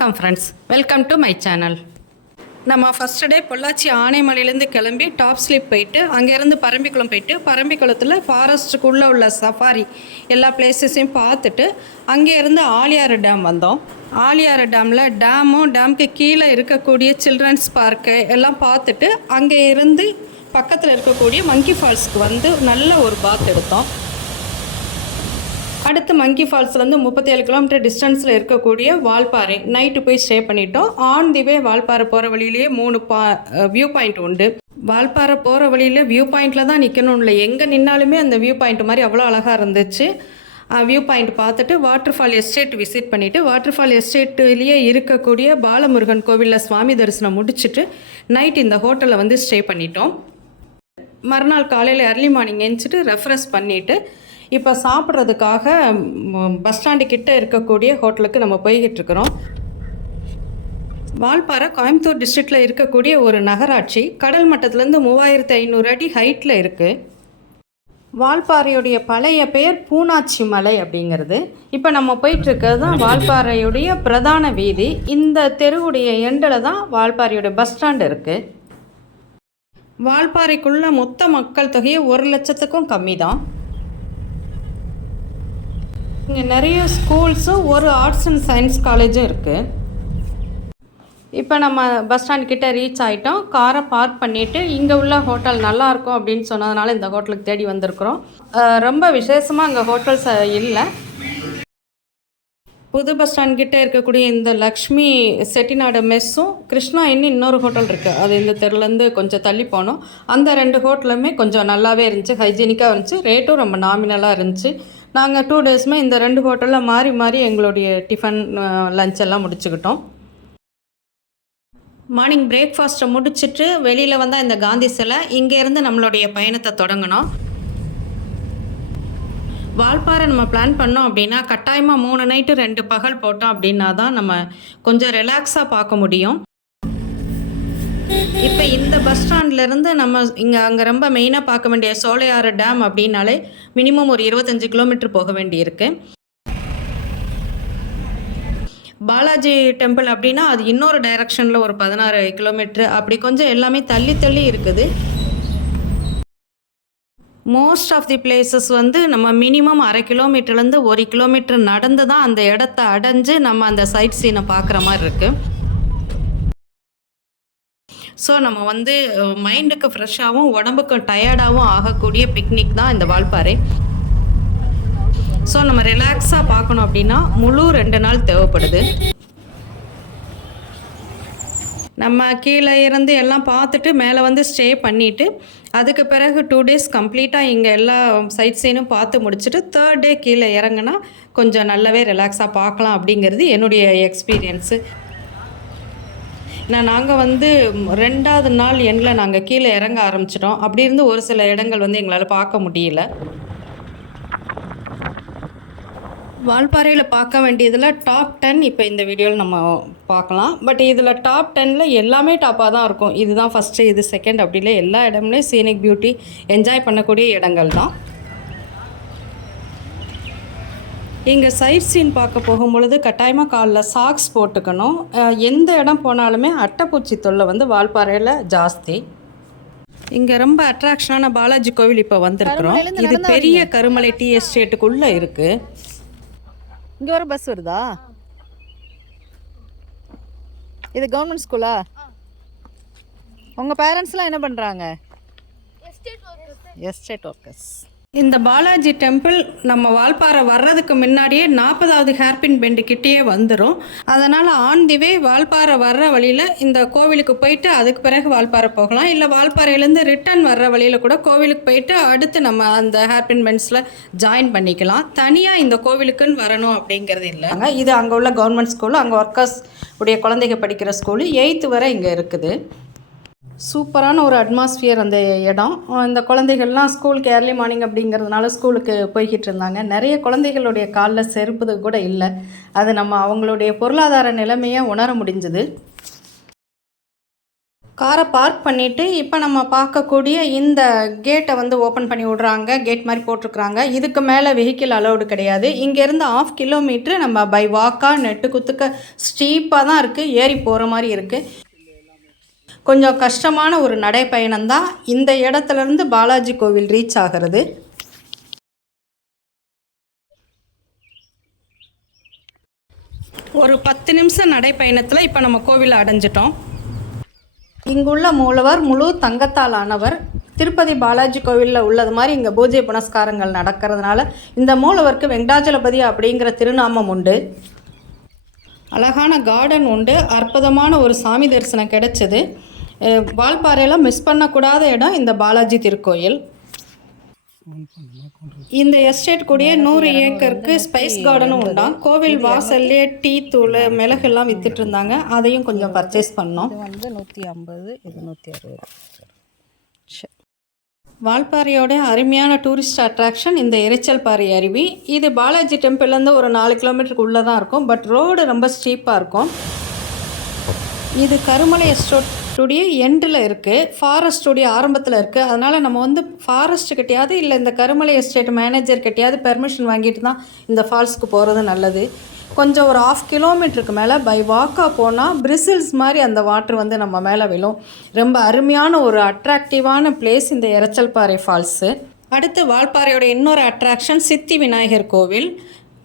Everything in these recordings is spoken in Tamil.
வணக்கம் friends welcome to my channel நம்ம ஃபஸ்ட் டே பொள்ளாச்சி ஆனைமலையிலேருந்து கிளம்பி டாப் ஸ்லிப் போயிட்டு அங்கேருந்து பரம்பிக்குளம் போயிட்டு பரம்பிக்குளத்தில் ஃபாரஸ்ட்டுக்குள்ளே உள்ள சஃபாரி எல்லா பிளேசஸையும் பார்த்துட்டு அங்கேருந்து ஆலியாறு டேம் வந்தோம். ஆலியாறு டேமில் டேமும் டேமுக்கு கீழே இருக்கக்கூடிய சில்ட்ரன்ஸ் பார்க்கு எல்லாம் பார்த்துட்டு அங்கே இருந்து பக்கத்தில் இருக்கக்கூடிய மங்கி ஃபால்ஸ்க்கு வந்து நல்ல ஒரு பாத் எடுத்தோம். அடுத்து மங்கி ஃபால்ஸ்லேருந்து முப்பத்தேழு கிலோமீட்டர் டிஸ்டன்ஸில் இருக்கக்கூடிய வால்பாறை நைட்டு போய் ஸ்டே பண்ணிட்டோம். ஆன் தி வே வால்பாறை போகிற வழியிலேயே மூணு பா வியூ பாயிண்ட் உண்டு. வால்பாறை போகிற வழியில் வியூ பாயிண்டில் தான் நிற்கணும் இல்லை. எங்கே நின்னாலுமே அந்த வியூ பாயிண்ட் மாதிரி அவ்வளோ அழகாக இருந்துச்சு. வியூ பாயிண்ட் பார்த்துட்டு வாட்டர் ஃபால் எஸ்டேட் விசிட் பண்ணிவிட்டு வாட்டர் ஃபால் எஸ்டேட்லேயே இருக்கக்கூடிய பாலமுருகன் கோவிலில் சுவாமி தரிசனம் முடிச்சுட்டு நைட் இந்த ஹோட்டலில் வந்து ஸ்டே பண்ணிட்டோம். மறுநாள் காலையில் அர்லி மார்னிங் எழுந்துட்டு ரெஃப்ரெஷ் பண்ணிவிட்டு இப்போ சாப்பிட்றதுக்காக பஸ் ஸ்டாண்டு கிட்ட இருக்கக்கூடிய ஹோட்டலுக்கு நம்ம போய்கிட்டு இருக்கிறோம். வால்பாறை கோயம்புத்தூர் டிஸ்ட்ரிக்டில் இருக்கக்கூடிய ஒரு நகராட்சி கடல் மட்டத்துலேருந்து மூவாயிரத்து ஐநூறு அடி ஹைட்டில் இருக்குது வால்பாறையுடைய பழைய பெயர் பூனாச்சி மலை அப்படிங்கிறது. இப்போ நம்ம போயிட்டுருக்கிறது தான் வால்பாறையுடைய பிரதான வீதி. இந்த தெருவுடைய எண்டில் தான் வால்பாறையுடைய பஸ் ஸ்டாண்டு இருக்குது வால்பாறைக்குள்ள மொத்த மக்கள் தொகையை ஒரு லட்சத்துக்கும் கம்மி தான் இங்கே நிறைய ஸ்கூல்ஸும் ஒரு ஆர்ட்ஸ் அண்ட் சயின்ஸ் காலேஜும் இருக்குது இப்போ நம்ம பஸ் ஸ்டாண்ட் கிட்டே ரீச் ஆகிட்டோம் காரை பார்க் பண்ணிவிட்டு இங்கே உள்ள ஹோட்டல் நல்லாயிருக்கும் அப்படின்னு சொன்னதுனால இந்த ஹோட்டலுக்கு தேடி வந்திருக்கிறோம். ரொம்ப விசேஷமாக அங்கே ஹோட்டல்ஸ் இல்லை. புது பஸ் ஸ்டாண்ட் கிட்டே இருக்கக்கூடிய இந்த லக்ஷ்மி செட்டிநாடு மெஸ்ஸும் கிருஷ்ணா இன்னும் இன்னொரு ஹோட்டல் இருக்குது அது இந்த தெருலேருந்து கொஞ்சம் தள்ளி போனோம். அந்த ரெண்டு ஹோட்டலுமே கொஞ்சம் நல்லாவே இருந்துச்சு ஹைஜீனிக்காக இருந்துச்சு. ரேட்டும் ரொம்ப நாமினலாக இருந்துச்சு. நாங்கள் டூ டேஸுமே இந்த ரெண்டு ஹோட்டலில் மாறி மாறி எங்களுடைய டிஃபன் லஞ்ச் எல்லாம் முடிச்சுக்கிட்டோம். மார்னிங் பிரேக்ஃபாஸ்ட்டை முடிச்சுட்டு வெளியில் வந்தால் இந்த காந்தி சிலை இங்கேருந்து நம்மளுடைய பயணத்தை தொடங்கணும். வால்பாறை நம்ம பிளான் பண்ணோம் அப்படின்னா கட்டாயமாக மூணு நைட்டு ரெண்டு பகல் போட்டோம் அப்படின்னா தான் நம்ம கொஞ்சம் ரிலாக்ஸாக பார்க்க முடியும். இப்போ இந்த பஸ் ஸ்டாண்ட்லேருந்து நம்ம இங்கே அங்கே ரொம்ப மெயினாக பார்க்க வேண்டிய சோலையாறு டேம் அப்படின்னாலே மினிமம் ஒரு இருபத்தஞ்சி கிலோமீட்டர் போக வேண்டியிருக்கு. பாலாஜி டெம்பிள் அப்படின்னா அது இன்னொரு டைரக்ஷனில் ஒரு பதினாறு கிலோமீட்ரு அப்படி கொஞ்சம் எல்லாமே தள்ளி தள்ளி இருக்குது. மோஸ்ட் ஆஃப் தி பிளேசஸ் வந்து நம்ம மினிமம் அரை கிலோமீட்டர்லேருந்து ஒரு கிலோமீட்டர் நடந்து தான் அந்த இடத்த அடைஞ்சு நம்ம அந்த சைட் சீனை பார்க்குற மாதிரி இருக்குது ஸோ நம்ம வந்து மைண்டுக்கு ஃப்ரெஷ்ஷாகவும் உடம்புக்கு டயர்டாகவும் ஆகக்கூடிய பிக்னிக் தான் இந்த வால்பாறை. ஸோ நம்ம ரிலாக்ஸாக பார்க்கணும் அப்படின்னா முழு ரெண்டு நாள் தேவைப்படுது. நம்ம கீழே இருந்து எல்லாம் பார்த்துட்டு மேலே வந்து ஸ்டே பண்ணிவிட்டு அதுக்கு பிறகு டூ டேஸ் கம்ப்ளீட்டாக இங்கே எல்லா சைட் சீனும் பார்த்து முடிச்சுட்டு தேர்ட் டே கீழே இறங்குனா கொஞ்சம் நல்லாவே ரிலாக்ஸாக பார்க்கலாம் அப்படிங்கிறது என்னுடைய எக்ஸ்பீரியன்ஸு நான் நாங்கள் வந்து ரெண்டாவது நாள் எண்ணில் நாங்கள் கீழே இறங்க ஆரம்பிச்சிட்டோம். அப்படி இருந்து ஒரு சில இடங்கள் வந்து எங்களால் பார்க்க முடியல. வால்பாறையில் பார்க்க வேண்டியதில் டாப் டென் இப்போ இந்த வீடியோவில் நம்ம பார்க்கலாம். பட் இதில் டாப் டென்னில் எல்லாமே டாப்பாக தான் இருக்கும். இதுதான் ஃபஸ்ட்டு இது செகண்ட் அப்படி இல்லை எல்லா இடமுமே சீனிக் பியூட்டி என்ஜாய் பண்ணக்கூடிய இடங்கள் தான். இங்கே சைட் சீன் பார்க்க போகும்பொழுது கட்டாயமாக காலில் சாக்ஸ் போட்டுக்கணும். எந்த இடம் போனாலுமே அட்டைப்பூச்சி தொல்லை வந்து வால்பாறையில் ஜாஸ்தி. இங்கே ரொம்ப அட்ராக்ஷனான பாலாஜி கோவில் இப்போ வந்திருக்கிறோம். இது பெரிய கருமலை டீ எஸ்டேட்டுக்குள்ளே இருக்குது இங்கே வர பஸ் வருதா? இது கவர்மெண்ட் ஸ்கூலா உங்கள் பேரண்ட்ஸ்லாம் என்ன பண்ணுறாங்க எஸ்டேட் ஒர்க்கர்ஸ் இந்த பாலாஜி டெம்பிள் நம்ம வால்பாறை வர்றதுக்கு முன்னாடியே நாற்பதாவது ஹேர்பின் பெண்டு கிட்டேயே வந்துடும் அதனால் ஆன் தி வே வால்பாறை வர்ற வழியில் இந்த கோவிலுக்கு போயிட்டு அதுக்கு பிறகு வால்பாறை போகலாம். இல்லை வால்பாறையிலேருந்து ரிட்டர்ன் வர்ற வழியில் கூட கோவிலுக்கு போயிட்டு அடுத்து நம்ம அந்த ஹேர்பின் பெண்ட்ஸில் ஜாயின் பண்ணிக்கலாம். தனியாக இந்த கோவிலுக்குன்னு வரணும் அப்படிங்கிறது இல்லைங்க இது அங்கே உள்ள கவர்மெண்ட் ஸ்கூல் அங்கே ஒர்க்கர்ஸ் உடைய குழந்தைங்க படிக்கிற ஸ்கூலு எயித்து வரை இங்கே இருக்குது. சூப்பரான ஒரு அட்மாஸ்ஃபியர் அந்த இடம். இந்த குழந்தைகள்லாம் ஸ்கூலுக்கு ஏர்லி மார்னிங் அப்படிங்கிறதுனால ஸ்கூலுக்கு போய்கிட்டு இருந்தாங்க. நிறைய குழந்தைகளுடைய காலில் செருப்பது கூட இல்லை. அது நம்ம அவங்களுடைய பொருளாதார நிலைமையை உணர முடிஞ்சுது. காரை பார்க் பண்ணிவிட்டு இப்போ நம்ம பார்க்கக்கூடிய இந்த கேட்டை வந்து ஓப்பன் பண்ணி விட்றாங்க. கேட் மாதிரி போட்டிருக்கிறாங்க. இதுக்கு மேலே வெஹிக்கிள் அலௌடு கிடையாது. இங்கேருந்து ஆஃப் கிலோமீட்ரு நம்ம பை வாக்காக நெட்டு குத்துக்க ஸ்டீப்பாக தான் இருக்குது ஏறி போகிற மாதிரி இருக்குது கொஞ்சம் கஷ்டமான ஒரு நடைப்பயணம் தான் இந்த இடத்துலேருந்து பாலாஜி கோவில் ரீச் ஆகிறது. ஒரு பத்து நிமிஷம் நடைப்பயணத்தில் இப்போ நம்ம கோவில் அடைஞ்சிட்டோம். இங்குள்ள மூலவர் முழு தங்கத்தால் ஆனவர். திருப்பதி பாலாஜி கோவிலில் உள்ளது மாதிரி இங்கே பூஜை புனஸ்காரங்கள் நடக்கிறதுனால இந்த மூலவருக்கு வெங்கடாஜலபதி அப்படிங்கிற திருநாமம் உண்டு. அழகான கார்டன் உண்டு. அற்புதமான ஒரு சாமி தரிசனம் கிடைச்சது. வால்பாறையில் மிஸ் பண்ணக்கூடாத இடம் இந்த பாலாஜி திருக்கோயில். இந்த எஸ்டேட் கூடயே நூறு ஏக்கருக்கு ஸ்பைஸ் கார்டனும் உண்டாம். கோவில் வாசல்லே டீ தூள் மிளகு எல்லாம் வித்துட்டு இருந்தாங்க. அதையும் கொஞ்சம் பர்ச்சேஸ் பண்ணோம். வந்து நூற்றி ஐம்பது இது நூற்றி அறுபது வால்பாறையோட அருமையான டூரிஸ்ட் அட்ராக்ஷன் இந்த எரிச்சல் பாறை அருவி. இது பாலாஜி டெம்பிள்லேருந்து ஒரு நாலு கிலோமீட்டருக்கு உள்ளே தான் இருக்கும். பட் ரோடு ரொம்ப ஸ்டீப்பாக இருக்கும். இது கருமலை எஸ்டோட்டுடைய எண்டில் இருக்குது ஃபாரஸ்டுடைய ஆரம்பத்தில் இருக்குது அதனால் நம்ம வந்து ஃபாரஸ்ட்டு கிட்டையாவது இல்லை இந்த கருமலை எஸ்டேட் மேனேஜர் கிட்டையாவது பெர்மிஷன் வாங்கிட்டு தான் இந்த ஃபால்ஸ்க்கு போகிறது நல்லது. கொஞ்சம் ஒரு ஆஃப் கிலோமீட்டருக்கு மேலே பை வாக்காக போனால் பிரிசில்ஸ் மாதிரி அந்த வாட்டர் வந்து நம்ம மேலே விழும். ரொம்ப அருமையான ஒரு அட்ராக்டிவான பிளேஸ் இந்த இரைச்சல்பாறை ஃபால்ஸு அடுத்து வால்பாறையோட இன்னொரு அட்ராக்ஷன் சித்தி விநாயகர் கோவில்.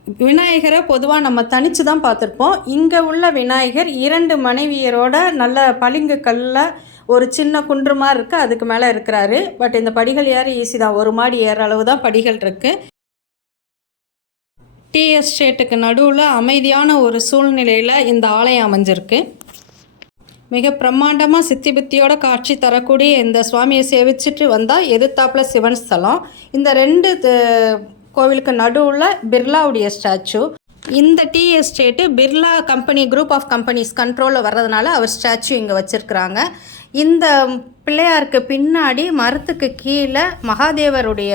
விநாயகரை பொதுவாக நம்ம தனித்து தான் பார்த்துருப்போம். இங்கே உள்ள விநாயகர் இரண்டு மனைவியரோட நல்ல பளிங்கு கல்லில் ஒரு சின்ன குன்று மாதிரி இருக்குது அதுக்கு மேலே இருக்கிறாரு. பட் இந்த படிகள் ஏற ஈஸி தான். ஒரு மாடி ஏற அளவு தான் படிகள் இருக்குது டீ எஸ்டேட்டுக்கு நடுவில் அமைதியான ஒரு சூழ்நிலையில் இந்த ஆலயம் அமைஞ்சிருக்கு. மிக பிரம்மாண்டமாக சித்தி புத்தியோட காட்சி தரக்கூடிய இந்த சுவாமியை சேவிச்சிட்டு வந்தால் எதிர்த்தாப்பில் சிவன் ஸ்தலம். இந்த ரெண்டு த- கோவிலுக்கு நடுவில் பிர்லாவுடைய ஸ்டாச்சு. இந்த tea estate Birla company group of companies கண்ட்ரோலில் வர்றதுனால அவர் ஸ்டாச்சு இங்கே வச்சுருக்குறாங்க. இந்த பிள்ளையாருக்கு பின்னாடி மரத்துக்கு கீழே மகாதேவருடைய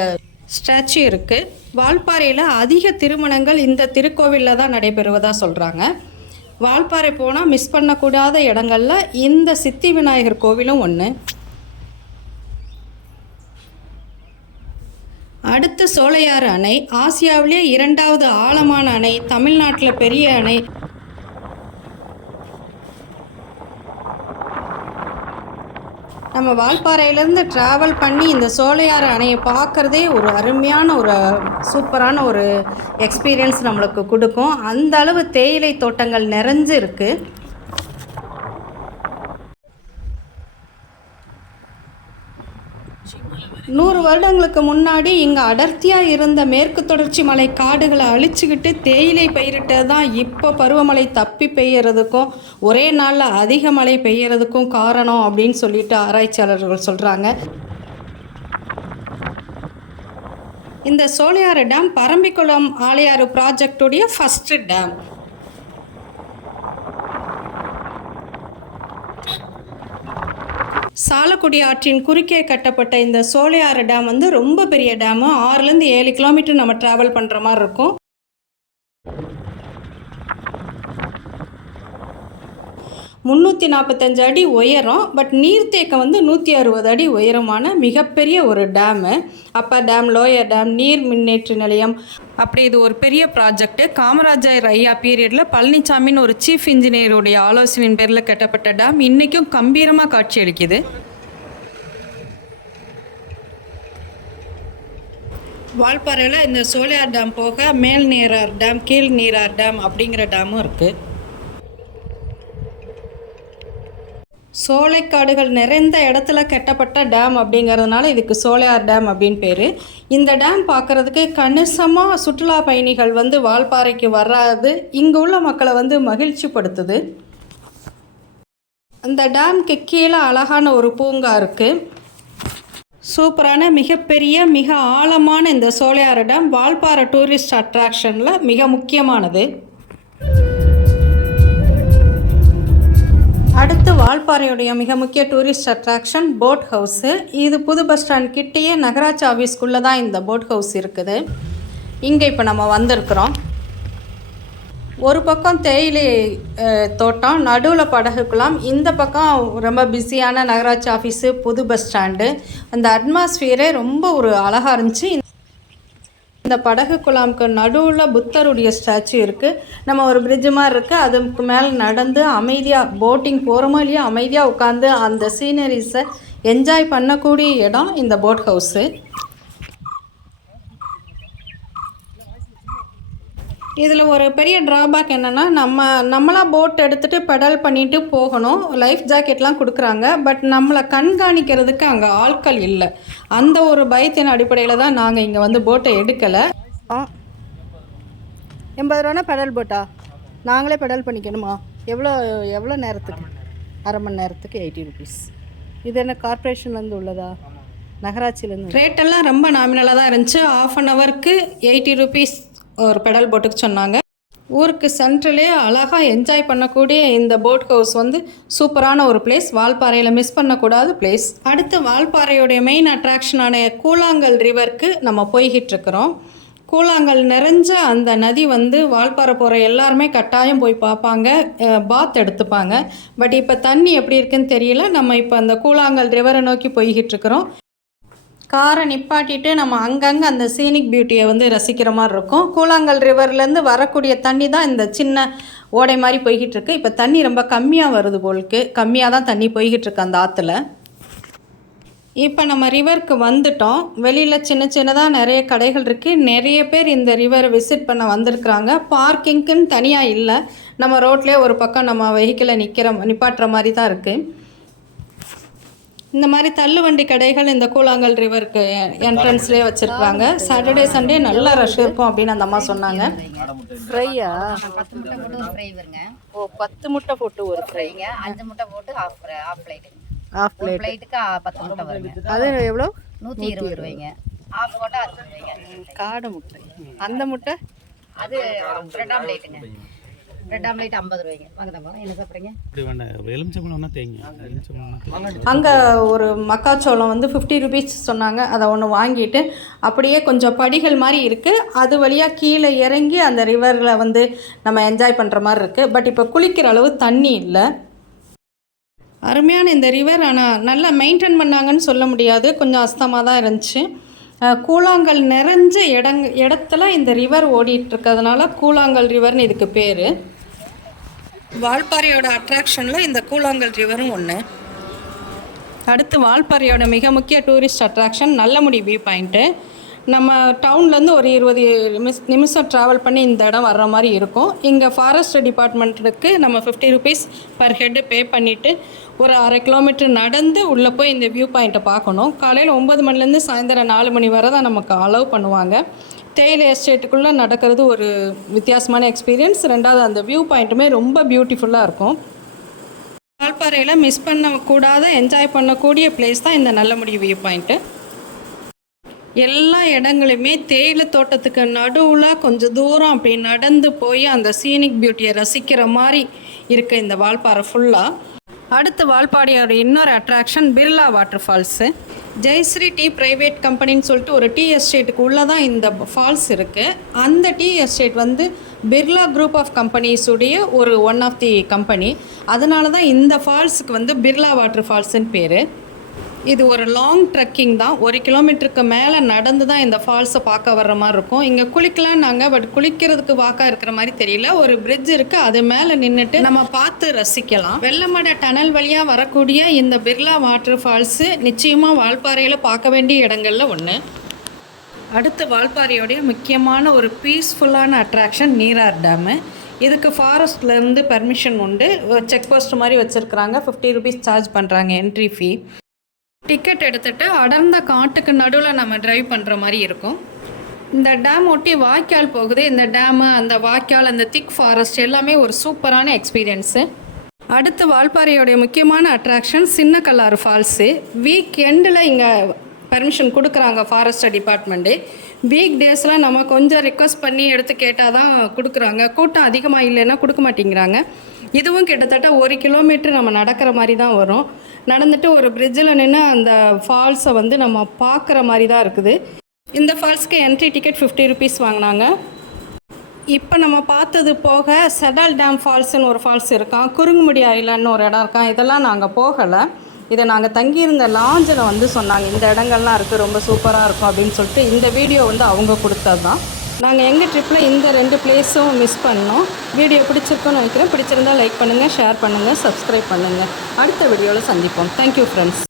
ஸ்டாச்சு இருக்குது வால்பாறையில் அதிக திருமணங்கள் இந்த திருக்கோவிலில் தான் நடைபெறுவதாக சொல்கிறாங்க வால்பாறை போனால் மிஸ் பண்ணக்கூடாத இடங்களில் இந்த சித்தி விநாயகர் கோவிலும் ஒன்று அடுத்த சோலையாறு அணை ஆசியாவிலே இரண்டாவது ஆழமான அணை தமிழ்நாட்டில் பெரிய அணை. நம்ம வால்பாறையிலேருந்து ட்ராவல் பண்ணி இந்த சோலையாறு அணையை பார்க்குறதே ஒரு அருமையான ஒரு சூப்பரான ஒரு எக்ஸ்பீரியன்ஸ் நம்மளுக்கு கொடுக்கும். அந்த அளவு தேயிலை தோட்டங்கள் நிறைஞ்சு இருக்குது நூறு வருடங்களுக்கு முன்னாடி இங்கே அடர்த்தியாக இருந்த மேற்கு தொடர்ச்சி மலை காடுகளை அழிச்சுக்கிட்டு தேயிலை பயிரிட்டது தான் இப்போ பருவமழை தப்பி பெய்யறதுக்கும் ஒரே நாளில் அதிக மழை பெய்யறதுக்கும் காரணம் அப்படின்னு சொல்லிட்டு ஆராய்ச்சியாளர்கள் சொல்கிறாங்க இந்த சோழையாறு டேம் பரம்பிக்குளம் ஆலையாறு ப்ராஜெக்டுடைய ஃபஸ்ட்டு டேம். சாலக்குடி ஆற்றின் குறுக்கே கட்டப்பட்ட இந்த சோலையாறு டேம் வந்து ரொம்ப பெரிய டேமு ஆறுலேருந்து ஏழு கிலோமீட்டர் நம்ம ட்ராவல் பண்ணுற மாதிரி இருக்கும். முந்நூற்றி நாற்பத்தஞ்சு அடி உயரம் பட் நீர்த்தேக்கம் வந்து நூற்றி அறுபது அடி உயரமான மிகப்பெரிய ஒரு dam upper dam lower dam நீர் மின்னேற்ற நிலையம். அப்படி இது ஒரு பெரிய ப்ராஜெக்ட்டு காமராஜர் ஐயா பீரியடில் பழனிசாமின்னு ஒரு சீஃப் இன்ஜினியருடைய ஆலோசனையின் பேரில் கட்டப்பட்ட டேம் இன்றைக்கும் கம்பீரமாக காட்சியளிக்குது வால்பாறையில் இந்த சோழியார் டேம் போக மேல் நீரார் டேம் கீழ் நீரார் டேம் அப்படிங்கிற டேமும் இருக்குது சோலைக்காடுகள் நிறைந்த இடத்துல கட்டப்பட்ட டேம் அப்படிங்கிறதுனால இதுக்கு சோலையார் டேம் அப்படின்னு பேர். இந்த டேம் பார்க்குறதுக்கு கணிசமாக சுற்றுலா பயணிகள் வந்து வால்பாறைக்கு வராது இங்கே உள்ள மக்களை வந்து மகிழ்ச்சிப்படுத்துது. அந்த டேம்க்கு கீழே அழகான ஒரு பூங்கா இருக்குது சூப்பரான மிகப்பெரிய மிக ஆழமான இந்த சோலையாறு டேம் வால்பாறை டூரிஸ்ட் அட்ராக்ஷனில் மிக முக்கியமானது. அடுத்து வால்பாறையுடைய மிக முக்கிய டூரிஸ்ட் அட்ராக்ஷன் போட் ஹவுஸு இது புது பஸ் ஸ்டாண்ட் கிட்டேயே நகராட்சி ஆஃபீஸ்க்குள்ளே தான் இந்த போட் ஹவுஸ் இருக்குது. இங்கே இப்போ நம்ம வந்திருக்கிறோம். ஒரு பக்கம் தேயிலை தோட்டம் நடுவில் படகு குளம் இந்த பக்கம் ரொம்ப பிஸியான நகராட்சி ஆஃபீஸு புது பஸ் ஸ்டாண்டு அந்த அட்மாஸ்ஃபியரே ரொம்ப ஒரு அழகாக இருந்துச்சு. இந்த படகு குழாமுக்கு நடுவில் புத்தருடைய ஸ்டாச்சு இருக்குது நம்ம ஒரு பிரிட்ஜு மாதிரி இருக்குது அதுக்கு மேலே நடந்து அமைதியாக போட்டிங் போகிறோமோ இல்லையோ? அமைதியாக உட்காந்து அந்த சீனரிஸை என்ஜாய் பண்ணக்கூடிய இடம் இந்த போட் ஹவுஸு இதில் ஒரு பெரிய ட்ராபேக் என்னென்னா நம்ம நம்மளாக போட் எடுத்துகிட்டு பெடல் பண்ணிட்டு போகணும். லைஃப் ஜாக்கெட்லாம் கொடுக்குறாங்க. பட் நம்மளை கண்காணிக்கிறதுக்கு அங்கே ஆட்கள் இல்லை. அந்த ஒரு பயத்தின் அடிப்படையில் தான் நாங்கள் இங்கே வந்து போட்டை எடுக்கலை. ஆ. எண்பது ரூபானா பெடல் போட்டா நாங்களே பெடல் பண்ணிக்கணுமா? எவ்வளோ எவ்வளோ நேரத்துக்கு? அரை மணி நேரத்துக்கு எயிட்டி ருபீஸ் இது என்ன கார்ப்பரேஷன்லேருந்து உள்ளதா? நகராட்சியிலேருந்து ரேட்டெல்லாம் ரொம்ப நாமினலாக தான் இருந்துச்சு. ஆஃப் அன் ஹவருக்கு எயிட்டி ருபீஸ் ஒரு பெடல் போட்டுக்கு சொன்னாங்க. ஊருக்கு சென்ட்ரலே அழகாக என்ஜாய் பண்ணக்கூடிய இந்த போட் ஹவுஸ் வந்து சூப்பரான ஒரு பிளேஸ் வால்பாறையில் மிஸ் பண்ணக்கூடாத பிளேஸ் அடுத்து வால்பாறையுடைய மெயின் அட்ராக்ஷனான கூழாங்கல் ரிவருக்கு நம்ம போய்கிட்டு இருக்கிறோம். கூழாங்கல் நிறைஞ்ச அந்த நதி வந்து வால்பாறை போகிற எல்லாருமே கட்டாயம் போய் பார்ப்பாங்க பாத் எடுத்துப்பாங்க. பட் இப்போ தண்ணி எப்படி இருக்குன்னு தெரியல. நம்ம இப்போ அந்த கூழாங்கல் ரிவரை நோக்கி போய்கிட்டு இருக்கிறோம். காரை நிப்பாட்டிட்டு நம்ம அங்கங்கே அந்த சீனிக் பியூட்டியை வந்து ரசிக்கிற மாதிரி இருக்கும். கூழாங்கல் ரிவர்லேருந்து வரக்கூடிய தண்ணி தான் இந்த சின்ன ஓடை மாதிரி போய்கிட்டு இருக்கு. இப்போ தண்ணி ரொம்ப கம்மியாக வருது போலுக்கு கம்மியாக தான் தண்ணி போய்கிட்டு இருக்கு அந்த ஆற்றுல இப்போ நம்ம ரிவருக்கு வந்துட்டோம். வெளியில் சின்ன சின்னதாக நிறைய கடைகள் இருக்குது நிறைய பேர் இந்த ரிவரை விசிட் பண்ண வந்திருக்கிறாங்க. பார்க்கிங்க்குன்னு தனியாக இல்லை. நம்ம ரோட்லேயே ஒரு பக்கம் நம்ம வெஹிக்கிளை நிற்கிற நிப்பாட்டுற மாதிரி தான் இருக்குது இந்த மாதிரி தள்ளுவண்டி கடைகள் இந்த கூழாங்கல் ரிவருக்கு என்ட்ரன்ஸ்லேயே வச்சுருக்காங்க. சாட்டர்டே சண்டே நல்லா ரஷ் இருக்கும் அப்படின்னு அந்த அம்மா சொன்னாங்க. ஃப்ரையா பத்து முட்டை போட்டு ஒரு ஃப்ரை வருங்க ஓ பத்து முட்டை போட்டு ஒரு ஃப்ரை ஃப்ரைங்க அஞ்சு முட்டை போட்டு ஹாஃப் ஹாஃப் பிளேட்டுங்க ஆஃப் பிளேட் பிளேட்டுக்கு பத்து முட்டை வருங்க. அது எவ்வளோ? நூற்றி இருபது ரூபாய்ங்க. ஹாஃப் போட்டால் அறுபது ரூபாய்ங்க. காடை முட்டை. அந்த முட்டை? அது பிரெட் ஆம்லேட்டுங்க பிரெட் ஆம்லேட் ஐம்பது ரூபாய்ங்க. வாங்க தம்பா என்ன சாப்பிட்றீங்க? அப்படி வேண்டாம் எலுமிச்சம்பழம்னா தேங்க எலுமிச்சம்பழம்னா தேங்க அங்கே ஒரு மக்காச்சோளம் வந்து ஃபிஃப்டி ருபீஸ் சொன்னாங்க. அதை ஒன்று வாங்கிட்டு அப்படியே கொஞ்சம் படிகள் மாதிரி இருக்குது அது வழியாக கீழே இறங்கி அந்த ரிவரில் வந்து நம்ம என்ஜாய் பண்ணுற மாதிரி இருக்குது பட் இப்போ குளிக்கிற அளவு தண்ணி இல்லை. அருமையான இந்த ரிவர் ஆனால் நல்லா மெயின்டைன் பண்ணாங்கன்னு சொல்ல முடியாது. கொஞ்சம் அஸ்தமாக தான் இருந்துச்சு. கூழாங்கல் நிறைஞ்ச இடங் இடத்துல இந்த ரிவர் ஓடிட்டு இருக்கிறதுனால கூழாங்கல் ரிவர்னு இதுக்கு பேர். வால்பாறையோட அட்ராக்ஷனில் இந்த கூழாங்கல் ரிவரும் ஒன்று அடுத்து வால்பாறையோட மிக முக்கிய tourist attraction Nallamudi view point நம்ம டவுன்லேருந்து ஒரு இருபது நிமிஷ் நிமிஷம் ட்ராவல் பண்ணி இந்த இடம் வர்ற மாதிரி இருக்கும். இங்கே ஃபாரஸ்ட் டிபார்ட்மெண்ட்டுக்கு நம்ம fifty rupees per head pay பண்ணிவிட்டு ஒரு அரை கிலோமீட்டர் நடந்து உள்ளே போய் இந்த வியூ பாயிண்ட்டை பார்க்கணும். காலையில் ஒம்பது மணிலேருந்து சாயந்தரம் நாலு மணி வரை தான் நமக்கு அலோவ் பண்ணுவாங்க. தேயிலை எஸ்டேட்டுக்குள்ளே நடக்கிறது ஒரு வித்தியாசமான எக்ஸ்பீரியன்ஸ் ரெண்டாவது அந்த வியூ பாயிண்ட்டுமே ரொம்ப பியூட்டிஃபுல்லாக இருக்கும். வால்பாறையில் மிஸ் பண்ணக்கூடாத என்ஜாய் பண்ணக்கூடிய பிளேஸ் தான் இந்த நல்லமுடி வியூ பாயிண்ட்டு எல்லா இடங்களுமே தேயிலை தோட்டத்துக்கு நடுவில் கொஞ்சம் தூரம் அப்படி நடந்து போய் அந்த சீனிக் பியூட்டியை ரசிக்கிற மாதிரி இருக்குது இந்த வால்பாறை ஃபுல்லாக அடுத்து வால்பாடியோட இன்னொரு attraction Birla water falls Jayashree tea private கம்பெனின்னு சொல்லிட்டு ஒரு டீ எஸ்டேட்டுக்கு உள்ளே தான் இந்த ஃபால்ஸ் இருக்குது அந்த டீ எஸ்டேட் வந்து பிர்லா குரூப் ஆஃப் கம்பெனிஸுடைய ஒரு ஒன் ஆஃப் தி கம்பெனி அதனால தான் இந்த ஃபால்ஸுக்கு வந்து பிர்லா வாட்டர் ஃபால்ஸுன்னு பேர். இது ஒரு லாங் ட்ரெக்கிங் தான். ஒரு கிலோமீட்டருக்கு மேலே நடந்து தான் இந்த ஃபால்ஸை பார்க்க வர்ற மாதிரி இருக்கும். இங்கே குளிக்கலாம் நாங்கள் பட் குளிக்கிறதுக்கு வாக்கா இருக்கிற மாதிரி தெரியல. ஒரு பிரிட்ஜ் இருக்குது அது மேலே நின்றுட்டு நம்ம பார்த்து ரசிக்கலாம். வெள்ளமடை டனல் வழியாக வரக்கூடிய இந்த பிர்லா வாட்டர் ஃபால்ஸு நிச்சயமாக வால்பாறையில் பார்க்க வேண்டிய இடங்களில் ஒன்று அடுத்து வால்பாறையோடைய முக்கியமான ஒரு பீஸ்ஃபுல்லான அட்ராக்ஷன் நீரார் டேமு இதுக்கு ஃபாரஸ்ட்லேருந்து பெர்மிஷன் உண்டு. செக் போஸ்ட் மாதிரி வச்சுருக்குறாங்க. ஃபிஃப்டி ருபீஸ் சார்ஜ் பண்ணுறாங்க என்ட்ரி ஃபீ டிக்கெட் எடுத்துட்டு அடர்ந்த காட்டுக்கு நடுவில் நம்ம டிரைவ் பண்ணுற மாதிரி இருக்கும். இந்த டேம் ஒட்டி வாய்க்கால் போகுது. இந்த டேமு அந்த வாய்க்கால் அந்த திக் ஃபாரஸ்ட் எல்லாமே ஒரு சூப்பரான எக்ஸ்பீரியன்ஸு அடுத்து வால்பாறையோடைய முக்கியமான அட்ராக்ஷன் சின்ன கல்லாறு ஃபால்ஸு வீக் எண்டில் இங்கே பர்மிஷன் கொடுக்குறாங்க ஃபாரஸ்ட் டிபார்ட்மெண்ட்டு வீக் டேஸில் நம்ம கொஞ்சம் ரிக்வஸ்ட் பண்ணி எடுத்து கேட்டால் தான் கொடுக்குறாங்க. கூட்டம் அதிகமாக இல்லைன்னா கொடுக்க மாட்டேங்கிறாங்க. இதுவும் கிட்டத்தட்ட ஒரு கிலோமீட்டர் நம்ம நடக்கிற மாதிரி தான் வரும். நடந்துட்டு ஒரு பிரிட்ஜில் நின்று அந்த ஃபால்ஸை வந்து நம்ம பார்க்குற மாதிரி தான் இருக்குது. இந்த ஃபால்ஸ்க்கு என்ட்ரி டிக்கெட் ஃபிஃப்டி ருபீஸ் வாங்கினாங்க. இப்போ நம்ம பார்த்தது போக செடால் டேம் ஃபால்ஸ்னு ஒரு ஃபால்ஸ் இருக்கான் குறுங்குமுடி ஐலான்னு ஒரு இடம் இருக்கான் இதெல்லாம் நாங்கள் போகலை. இதை நாங்கள் தங்கியிருந்த லாஞ்சில் வந்து சொன்னாங்க. இந்த இடங்கள்லாம் இருக்குது ரொம்ப சூப்பராக இருக்கும் அப்படின்னு சொல்லிட்டு இந்த வீடியோ வந்து அவங்க கொடுத்தது தான் நாங்கள் எங்கள் ட்ரிப்பில் இந்த ரெண்டு பிளேஸும் மிஸ் பண்ணோம். வீடியோ பிடிச்சிருக்கோன்னு நினைக்கிறேன். பிடிச்சிருந்தா லைக் பண்ணுங்கள் ஷேர் பண்ணுங்கள் சப்ஸ்கிரைப் பண்ணுங்கள் அடுத்த வீடியோவில் சந்திப்போம். Thank you friends